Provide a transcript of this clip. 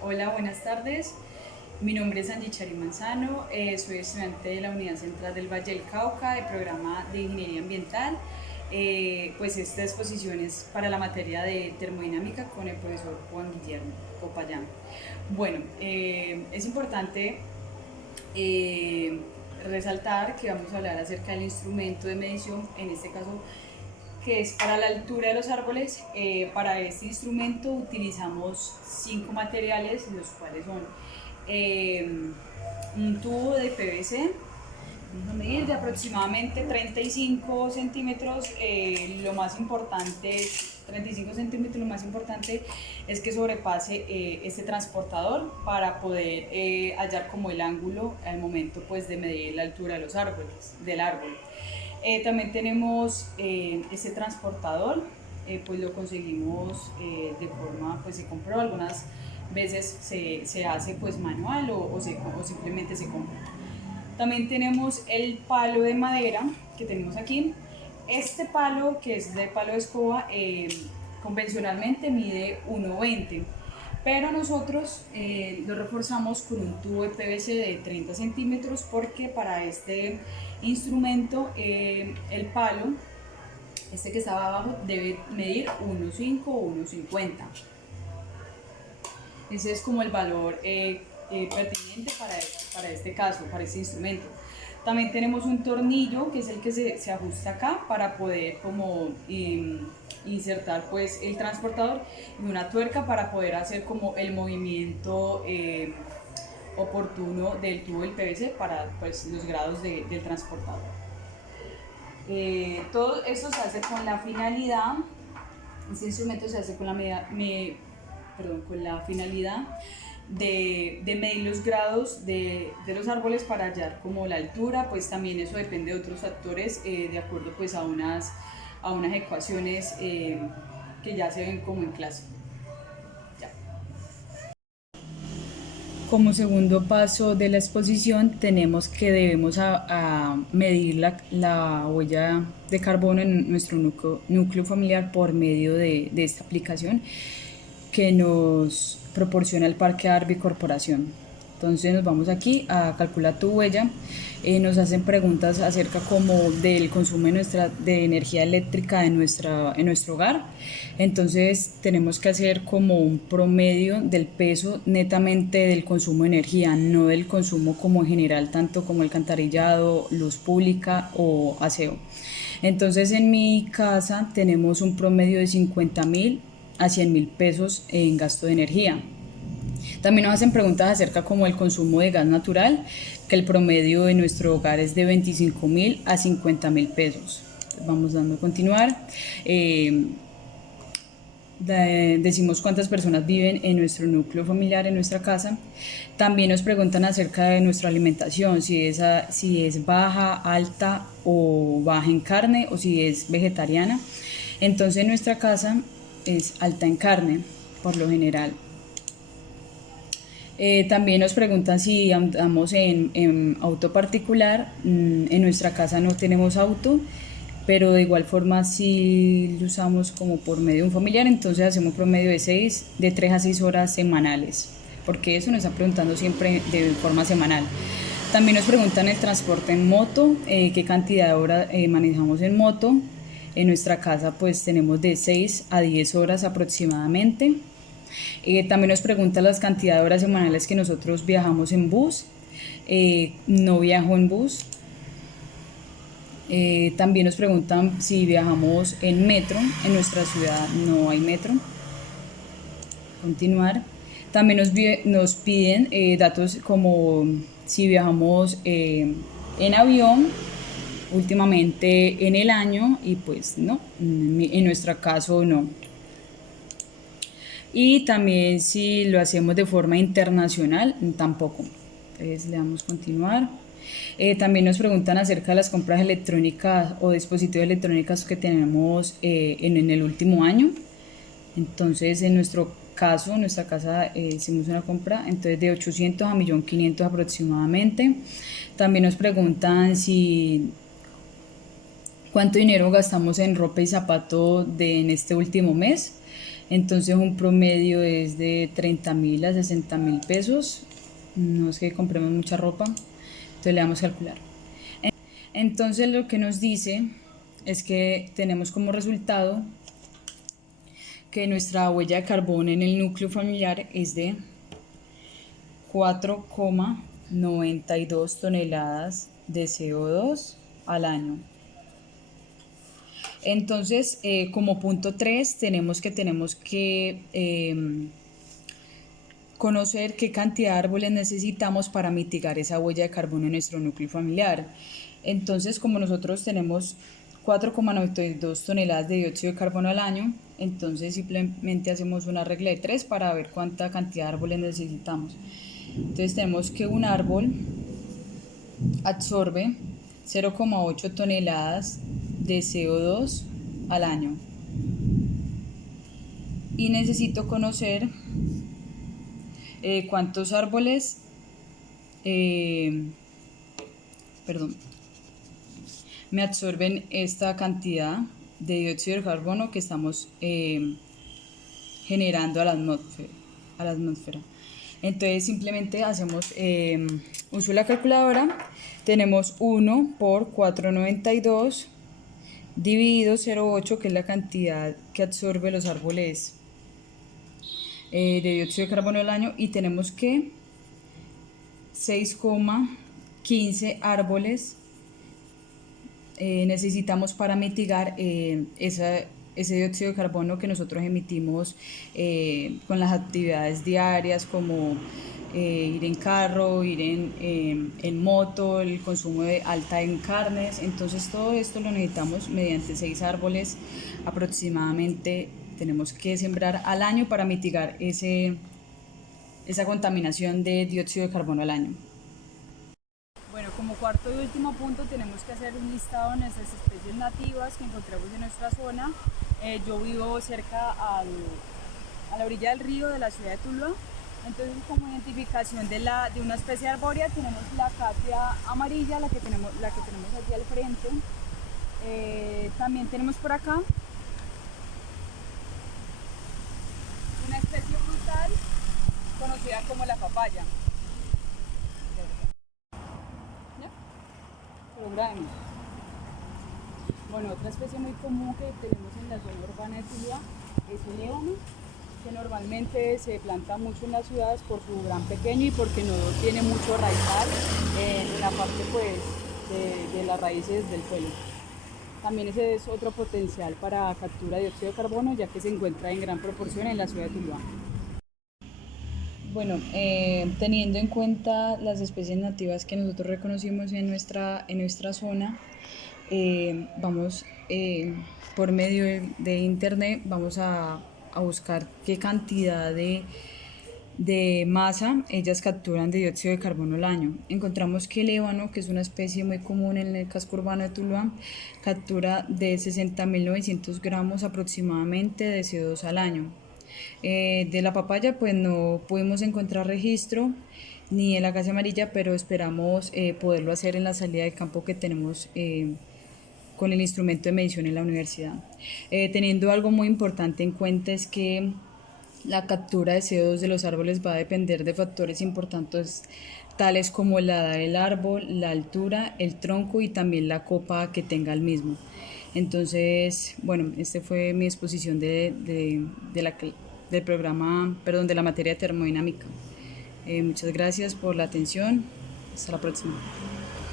Hola, buenas tardes. Mi nombre es Angie Chari Manzano, soy estudiante de la Unidad Central del Valle del Cauca, del programa de Ingeniería Ambiental. Pues esta exposición es para la materia de termodinámica con el profesor Juan Guillermo Popayán. Bueno, es importante eh, resaltar que vamos a hablar acerca del instrumento de medición, en este caso que es para la altura de los árboles. Para este instrumento utilizamos 5 materiales, los cuales son eh, un tubo de PVC, vamos a medir de aproximadamente 35 centímetros. Lo más importante, 35 centímetros, lo más importante es que sobrepase este transportador para poder hallar como el ángulo al momento pues de medir la altura de los árboles, del árbol. También tenemos este transportador, pues lo conseguimos de forma, pues se compró, algunas veces se hace pues manual o simplemente se compra. También tenemos el palo de madera que tenemos aquí. Este palo, que es de palo de escoba, convencionalmente mide 1,20, pero nosotros lo reforzamos con un tubo de PVC de 30 centímetros porque para este instrumento el palo, este que estaba abajo, debe medir 1,5 o 1,50. Ese es como el valor pertinente para este caso, para este instrumento. También tenemos un tornillo que es el que se ajusta acá para poder como insertar pues el transportador, y una tuerca para poder hacer como el movimiento oportuno del tubo del PVC para pues los grados del transportador. Todo esto se hace con la finalidad, este instrumento se hace con la finalidad de medir los grados de los árboles para hallar como la altura. Pues también eso depende de otros factores, de acuerdo pues a unas ecuaciones que ya se ven como en clase. Ya. Como segundo paso de la exposición tenemos que debemos a medir la huella de carbono en nuestro núcleo familiar por medio de esta aplicación que nos proporciona el Parque Arby Corporación. Entonces nos vamos aquí a calcular tu huella. Nos hacen preguntas acerca como del consumo de energía eléctrica en nuestro hogar. Entonces tenemos que hacer como un promedio del peso netamente del consumo de energía, no del consumo como en general, tanto como alcantarillado, luz pública o aseo. Entonces en mi casa tenemos un promedio de 50.000 a 100.000 pesos en gasto de energía. También nos hacen preguntas acerca como el consumo de gas natural, que el promedio de nuestro hogar es de 25.000 a 50.000 pesos. Vamos dando a continuar. Decimos cuántas personas viven en nuestro núcleo familiar, en nuestra casa. También nos preguntan acerca de nuestra alimentación, si es baja, alta o baja en carne, o si es vegetariana. Entonces nuestra casa es alta en carne, por lo general. También nos preguntan si andamos en auto particular. En nuestra casa no tenemos auto, pero de igual forma sí lo usamos como por medio de un familiar. Entonces hacemos un promedio de 3 a 6 horas semanales, porque eso nos está preguntando siempre de forma semanal. También nos preguntan el transporte en moto, qué cantidad de horas manejamos en moto. En nuestra casa pues tenemos de 6 a 10 horas aproximadamente. También nos preguntan las cantidades de horas semanales que nosotros viajamos en bus. No viajo en bus. También nos preguntan si viajamos en metro. En nuestra ciudad no hay metro. Continuar. También nos piden datos como si viajamos en avión últimamente en el año, y pues no, en nuestro caso no. Y también si lo hacemos de forma internacional, tampoco. Entonces le damos continuar. También nos preguntan acerca de las compras electrónicas o dispositivos electrónicos que tenemos en el último año. Entonces en nuestro caso, en nuestra casa hicimos una compra entonces de 800 a 1.500.000 aproximadamente. También nos preguntan cuánto dinero gastamos en ropa y zapatos en este último mes. Entonces un promedio es de 30.000 a 60.000 pesos. No es que compremos mucha ropa, entonces le vamos a calcular. Entonces lo que nos dice es que tenemos como resultado que nuestra huella de carbono en el núcleo familiar es de 4,92 toneladas de CO2 al año. Entonces, como punto 3, tenemos que conocer qué cantidad de árboles necesitamos para mitigar esa huella de carbono en nuestro núcleo familiar. Entonces, como nosotros tenemos 4,92 toneladas de dióxido de carbono al año, entonces simplemente hacemos una regla de 3 para ver cuánta cantidad de árboles necesitamos. Entonces tenemos que un árbol absorbe 0,8 toneladas de CO2 al año. Y necesito conocer cuántos árboles, me absorben esta cantidad de dióxido de carbono que estamos generando a la atmósfera. Entonces simplemente hacemos uso de la calculadora. Tenemos 1 por 4,92 dividido 0,8, que es la cantidad que absorbe los árboles de dióxido de carbono al año, y tenemos que 6,15 árboles necesitamos para mitigar ese dióxido de carbono que nosotros emitimos con las actividades diarias, como ir en carro, ir en moto, el consumo de alta en carnes. Entonces todo esto lo necesitamos mediante 6 árboles aproximadamente. Tenemos que sembrar al año para mitigar esa contaminación de dióxido de carbono al año. Bueno, como cuarto y último punto tenemos que hacer un listado de nuestras especies nativas que encontramos en nuestra zona. Yo vivo cerca a la orilla del río de la ciudad de Tuluá. Entonces, como identificación de una especie arbórea, tenemos la acacia amarilla, la que tenemos aquí al frente. También tenemos por acá una especie frutal conocida como la papaya. Bueno, otra especie muy común que tenemos en la zona urbana de Tuluá es el ébano, que normalmente se planta mucho en las ciudades por su gran pequeño y porque no tiene mucho raizal en la parte pues de las raíces del suelo. También ese es otro potencial para captura de dióxido de carbono, ya que se encuentra en gran proporción en la ciudad de Tuluá. Bueno, teniendo en cuenta las especies nativas que nosotros reconocimos en nuestra zona, vamos por medio de internet, vamos a buscar qué cantidad de masa ellas capturan de dióxido de carbono al año. Encontramos que el ébano, que es una especie muy común en el casco urbano de Tuluá, captura de 60.900 gramos aproximadamente de CO2 al año. De la papaya pues no pudimos encontrar registro ni en la acacia amarilla, pero esperamos poderlo hacer en la salida de campo que tenemos con el instrumento de medición en la universidad. Teniendo algo muy importante en cuenta es que la captura de CO2 de los árboles va a depender de factores importantes tales como la edad del árbol, la altura, el tronco y también la copa que tenga el mismo. Entonces, bueno, esta fue mi exposición del programa, perdón, de la materia de termodinámica. Muchas gracias por la atención. Hasta la próxima.